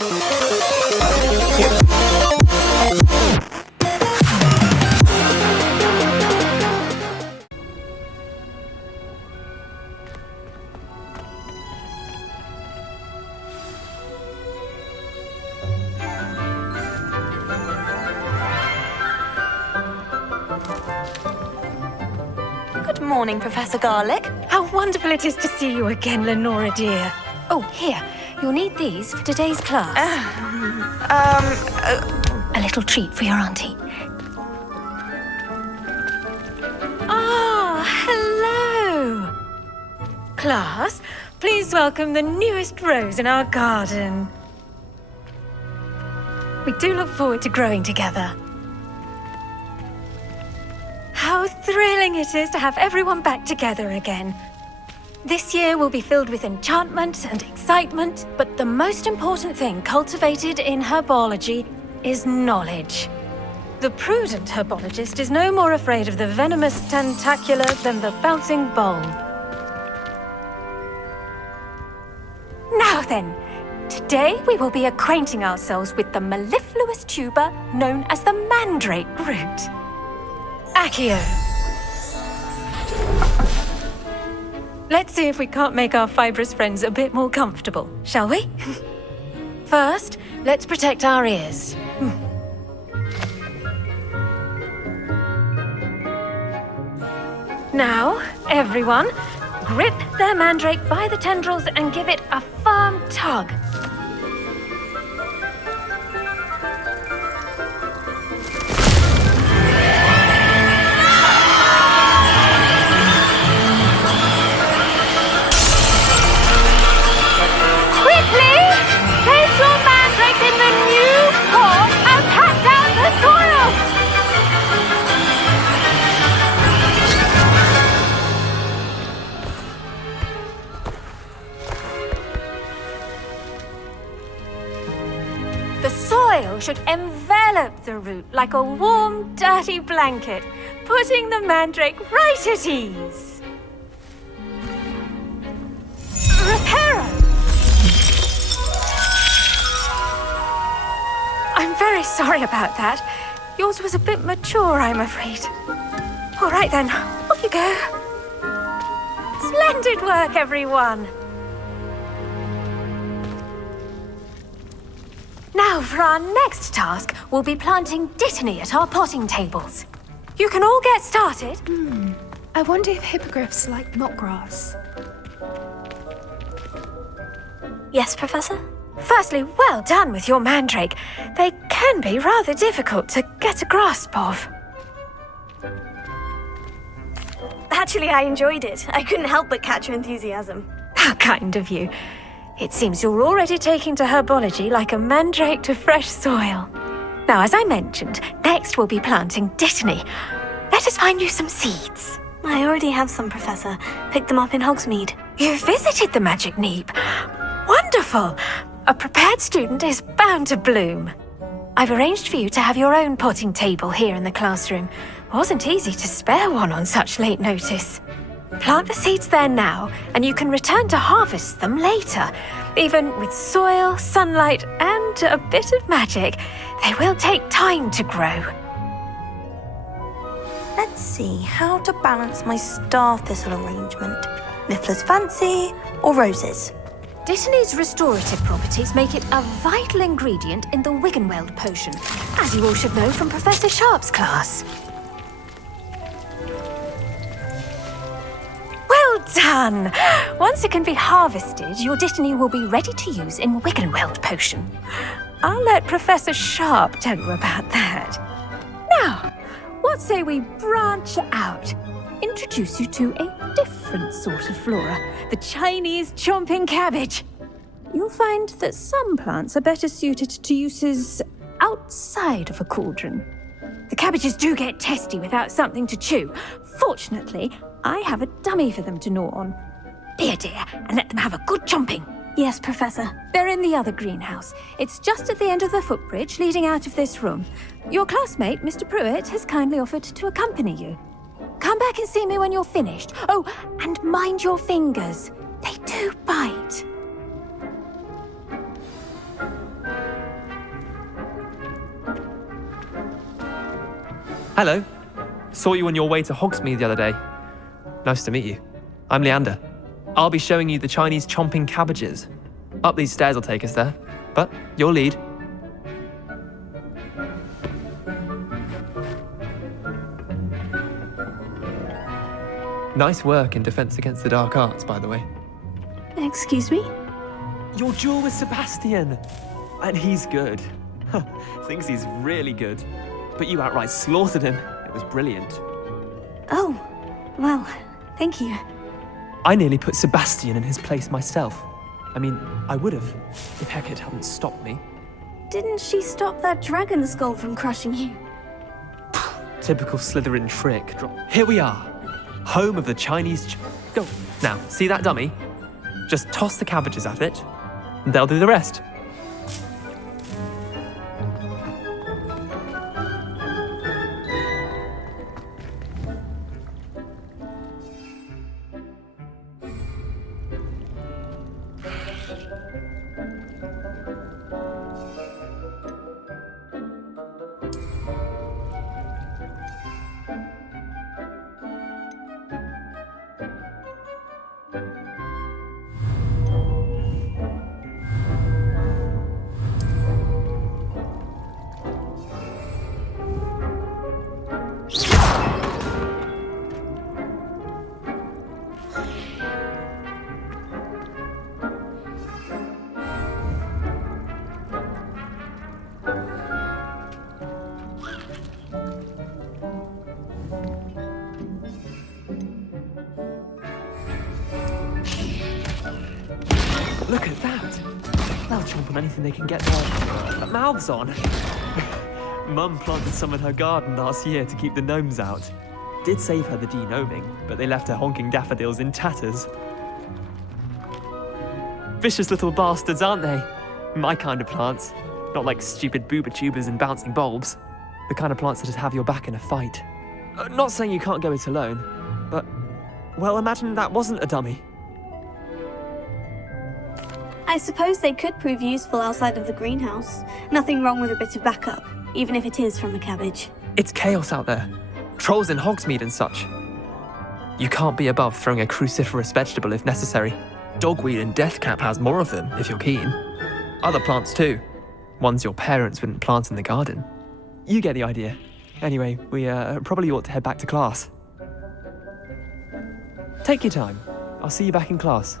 Good morning, Professor Garlick. How wonderful it is to see you again, Lenora dear. Oh, here. You'll need these for today's class. A little treat for your auntie. Ah, hello! Class, please welcome the newest rose in our garden. We do look forward to growing together. How thrilling it is to have everyone back together again. This year will be filled with enchantment and excitement, but the most important thing cultivated in herbology is knowledge. The prudent herbologist is no more afraid of the venomous tentacula than the bouncing bulb. Now then, today we will be acquainting ourselves with the mellifluous tuber known as the mandrake root. Accio. Let's see if we can't make our fibrous friends a bit more comfortable, shall we? First, let's protect our ears. Now, everyone, grip their mandrake by the tendrils and give it a firm tug. The soil should envelop the root like a warm, dirty blanket, putting the mandrake right at ease. Reparo! I'm very sorry about that. Yours was a bit mature, I'm afraid. All right then, off you go. Splendid work, everyone. Now, for our next task, we'll be planting dittany at our potting tables. You can all get started. I wonder if hippogriffs like knotgrass. Yes, Professor? Firstly, well done with your mandrake. They can be rather difficult to get a grasp of. Actually, I enjoyed it. I couldn't help but catch your enthusiasm. How kind of you. It seems you're already taking to herbology like a mandrake to fresh soil. Now, as I mentioned, next we'll be planting dittany. Let us find you some seeds. I already have some, Professor. Picked them up in Hogsmeade. You visited the Magic Neep. Wonderful! A prepared student is bound to bloom. I've arranged for you to have your own potting table here in the classroom. Wasn't easy to spare one on such late notice. Plant the seeds there now, and you can return to harvest them later. Even with soil, sunlight, and a bit of magic, they will take time to grow. Let's see how to balance my star thistle arrangement. Miffler's Fancy or roses? Dittany's restorative properties make it a vital ingredient in the Wiggenweld potion, as you all should know from Professor Sharp's class. Well done! Once it can be harvested, your dittany will be ready to use in Wiggenweld potion. I'll let Professor Sharp tell you about that. Now, what say we branch out? Introduce you to a different sort of flora, the Chinese chomping cabbage. You'll find that some plants are better suited to uses outside of a cauldron. The cabbages do get testy without something to chew. Fortunately, I have a dummy for them to gnaw on. Be a dear and let them have a good chomping. Yes, Professor. They're in the other greenhouse. It's just at the end of the footbridge leading out of this room. Your classmate, Mr. Pruitt, has kindly offered to accompany you. Come back and see me when you're finished. Oh, and mind your fingers. They do bite. Hello. Saw you on your way to Hogsmeade the other day. Nice to meet you. I'm Leander. I'll be showing you the Chinese chomping cabbages. Up these stairs will take us there, but your lead. Nice work in Defense Against the Dark Arts, by the way. Excuse me? Your duel with Sebastian! And he's good. Thinks he's really good. But you outright slaughtered him. It was brilliant. Oh, well, thank you. I nearly put Sebastian in his place myself. I mean, I would have, if Hecate hadn't stopped me. Didn't she stop that dragon skull from crushing you? Typical Slytherin trick. Here we are. Home of the Chinese Go. Now, see that dummy? Just toss the cabbages at it, and they'll do the rest. Look at that! They'll chomp on anything they can get their mouths on. Mum planted some in her garden last year to keep the gnomes out. Did save her the de-gnoming, but they left her honking daffodils in tatters. Vicious little bastards, aren't they? My kind of plants. Not like stupid booba tubers and bouncing bulbs. The kind of plants that just have your back in a fight. Not saying you can't go it alone, but... well, imagine that wasn't a dummy. I suppose they could prove useful outside of the greenhouse. Nothing wrong with a bit of backup, even if it is from a cabbage. It's chaos out there. Trolls in Hogsmeade and such. You can't be above throwing a cruciferous vegetable if necessary. Dogweed and deathcap has more of them, if you're keen. Other plants too. Ones your parents wouldn't plant in the garden. You get the idea. Anyway, we probably ought to head back to class. Take your time. I'll see you back in class.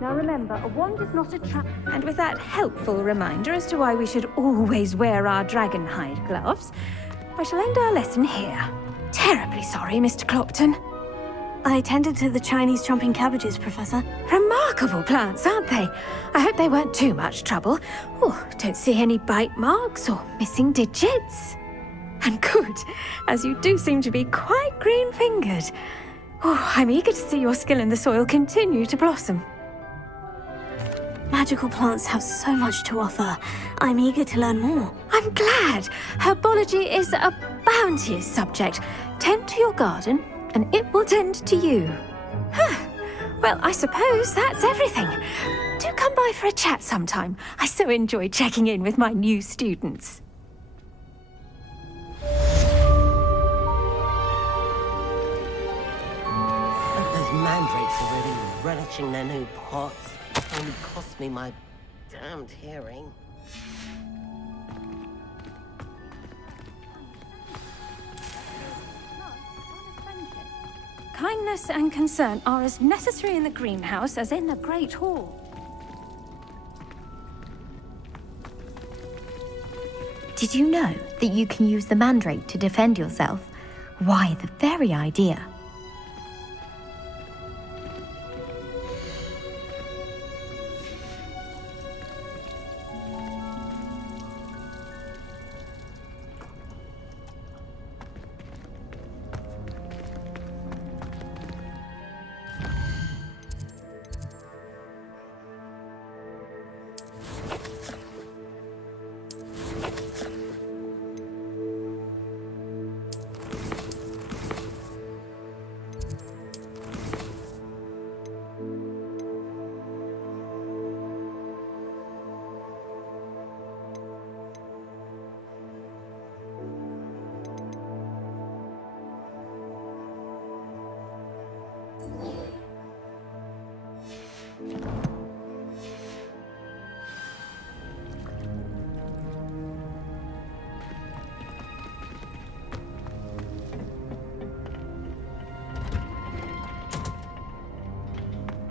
Now remember, a wand is not a trap. And with that helpful reminder as to why we should always wear our dragon hide gloves, I shall end our lesson here. Terribly sorry, Mr. Clopton. I tended to the Chinese chomping cabbages, Professor. Remarkable plants, aren't they? I hope they weren't too much trouble. Oh, don't see any bite marks or missing digits. And good, as you do seem to be quite green-fingered. Oh, I'm eager to see your skill in the soil continue to blossom. Magical plants have so much to offer. I'm eager to learn more. I'm glad. Herbology is a bounteous subject. Tend to your garden, and it will tend to you. Well, I suppose that's everything. Do come by for a chat sometime. I so enjoy checking in with my new students. Those mandrakes are really relishing their new pots. Only cost me my damned hearing. Kindness and concern are as necessary in the greenhouse as in the Great Hall. Did you know that you can use the mandrake to defend yourself? Why, the very idea.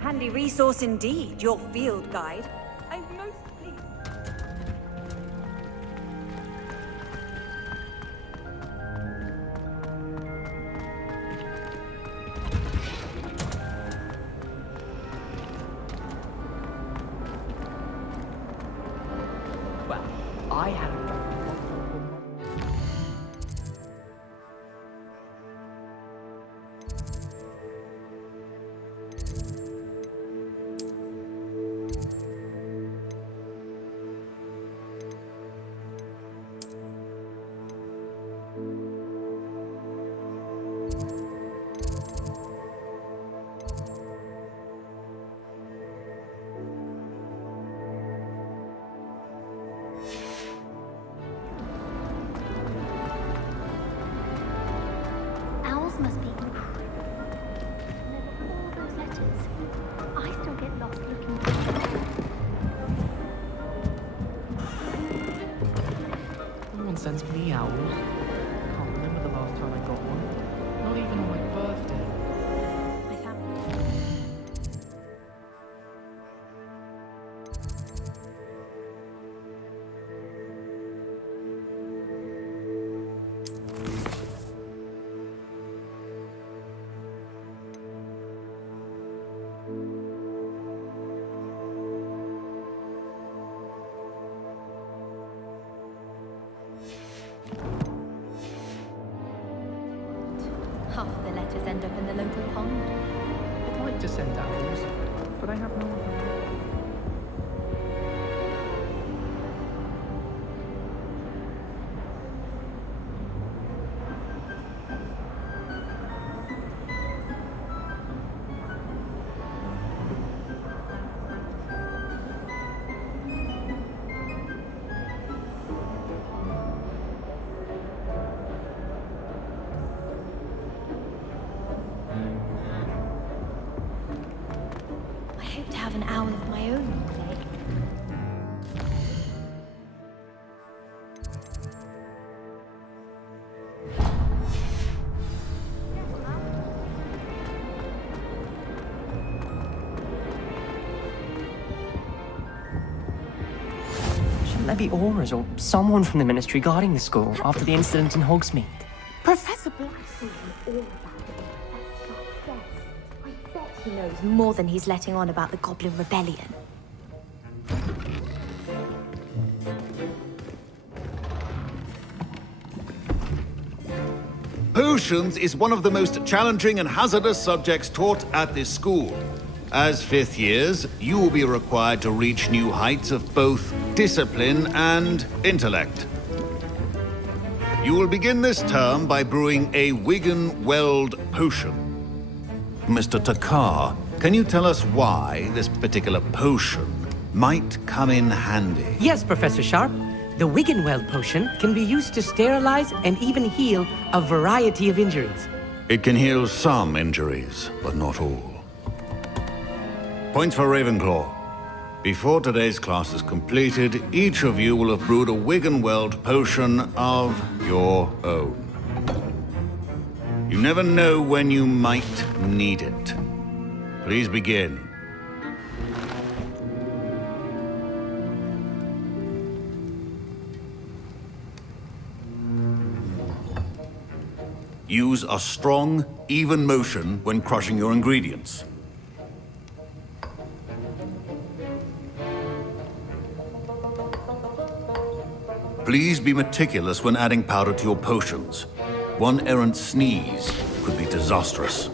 Handy resource indeed, your field guide. I'm most pleased. Well, I had Owls must be incredible. All those letters. I still get lost looking for No one sends me owls. Can't remember the last time I got one. Not even on my birthday. My family. half of the letters end up in the local pond. I'd like to send owls, but I have no one. I hope to have an owl of my own one day. Shouldn't there be auras or someone from the ministry guarding the school after the incident in Hogsmeade? Professor Blackthorn all about it. I bet he knows more than he's letting on about the Goblin Rebellion. Potions is one of the most challenging and hazardous subjects taught at this school. As fifth years, you will be required to reach new heights of both discipline and intellect. You will begin this term by brewing a Wigan-Weld potion. Mr. Takar, can you tell us why this particular potion might come in handy? Yes, Professor Sharp. The Wiggenweld potion can be used to sterilize and even heal a variety of injuries. It can heal some injuries, but not all. Points for Ravenclaw. Before today's class is completed, each of you will have brewed a Wiggenweld potion of your own. You never know when you might need it. Please begin. Use a strong, even motion when crushing your ingredients. Please be meticulous when adding powder to your potions. One errant sneeze could be disastrous.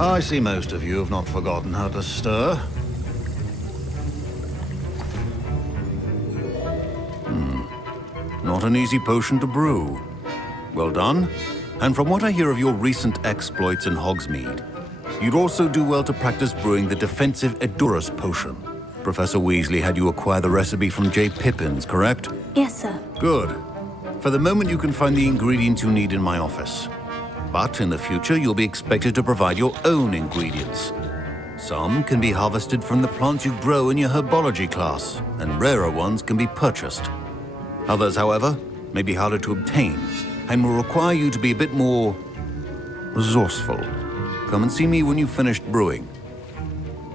I see most of you have not forgotten how to stir. Not an easy potion to brew. Well done. And from what I hear of your recent exploits in Hogsmeade, you'd also do well to practice brewing the defensive Edurus potion. Professor Weasley had you acquire the recipe from J. Pippins, correct? Yes, sir. Good. For the moment, you can find the ingredients you need in my office. But in the future, you'll be expected to provide your own ingredients. Some can be harvested from the plants you grow in your herbology class, and rarer ones can be purchased. Others, however, may be harder to obtain, and will require you to be a bit more resourceful. Come and see me when you've finished brewing,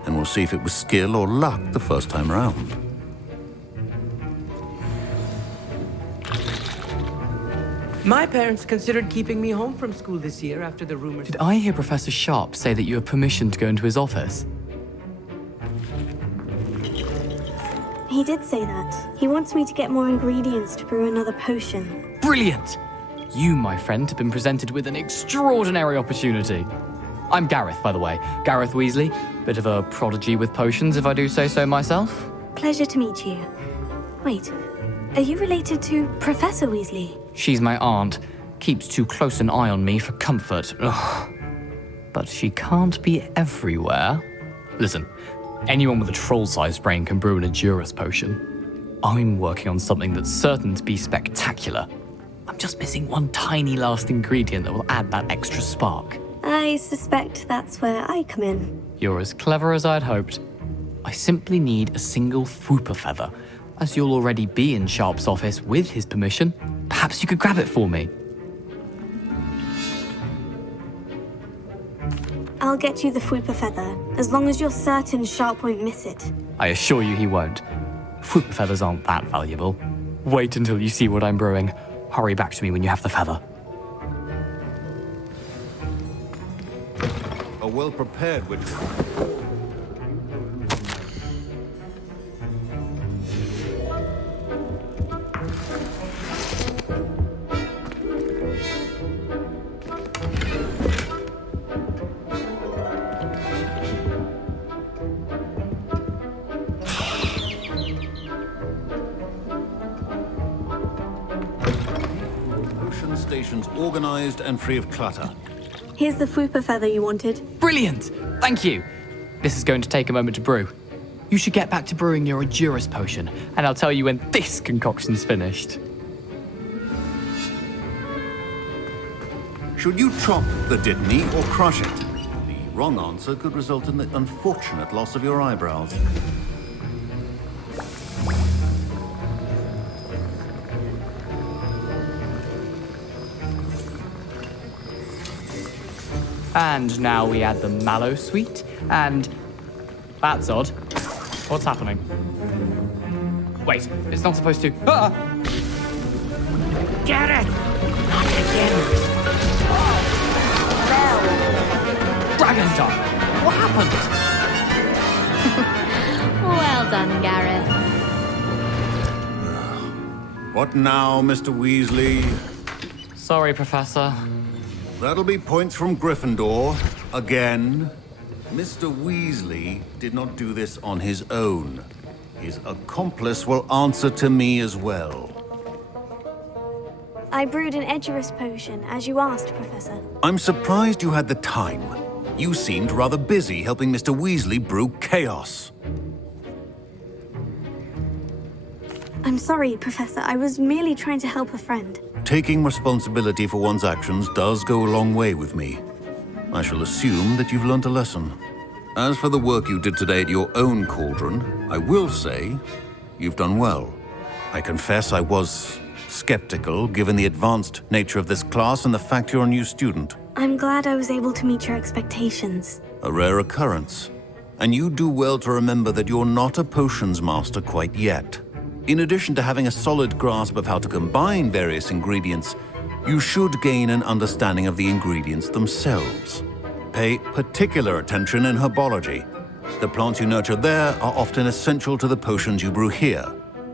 and we'll see if it was skill or luck the first time around. My parents considered keeping me home from school this year after the rumors. Did I hear Professor Sharp say that you have permission to go into his office? He did say that. He wants me to get more ingredients to brew another potion. Brilliant! You, my friend, have been presented with an extraordinary opportunity. I'm Gareth, by the way. Gareth Weasley. Bit of a prodigy with potions, if I do say so myself. Pleasure to meet you. Wait, are you related to Professor Weasley? She's my aunt. Keeps too close an eye on me for comfort. Ugh. But she can't be everywhere. Listen, anyone with a troll-sized brain can brew an Edurus potion. I'm working on something that's certain to be spectacular. I'm just missing one tiny last ingredient that will add that extra spark. I suspect that's where I come in. You're as clever as I'd hoped. I simply need a single Fwooper feather. As you'll already be in Sharp's office with his permission, perhaps you could grab it for me. I'll get you the Fwooper feather, as long as you're certain Sharp won't miss it. I assure you he won't. Fwooper feathers aren't that valuable. Wait until you see what I'm brewing. Hurry back to me when you have the feather. A well-prepared witch. Stations organized and free of clutter. Here's the Fwooper feather you wanted. Brilliant! Thank you! This is going to take a moment to brew. You should get back to brewing your Edurus potion, and I'll tell you when this concoction's finished. Should you chop the Dittany or crush it? The wrong answer could result in the unfortunate loss of your eyebrows. And now we add the mallow sweet, and... That's odd. What's happening? Wait, it's not supposed to... Ah! Get it! Not again! Dragon Tongue! What happened? Well done, Gareth. What now, Mr. Weasley? Sorry, Professor. That'll be points from Gryffindor. Again. Mr. Weasley did not do this on his own. His accomplice will answer to me as well. I brewed an Edurus potion, as you asked, Professor. I'm surprised you had the time. You seemed rather busy helping Mr. Weasley brew chaos. I'm sorry, Professor. I was merely trying to help a friend. Taking responsibility for one's actions does go a long way with me. I shall assume that you've learnt a lesson. As for the work you did today at your own cauldron, I will say you've done well. I confess I was skeptical, given the advanced nature of this class and the fact you're a new student. I'm glad I was able to meet your expectations. A rare occurrence. And you do well to remember that you're not a potions master quite yet. In addition to having a solid grasp of how to combine various ingredients, you should gain an understanding of the ingredients themselves. Pay particular attention in herbology. The plants you nurture there are often essential to the potions you brew here.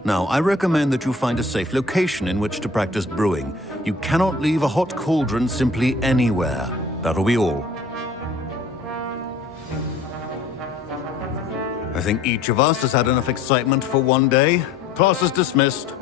Now, I recommend that you find a safe location in which to practice brewing. You cannot leave a hot cauldron simply anywhere. That'll be all. I think each of us has had enough excitement for one day. Class is dismissed.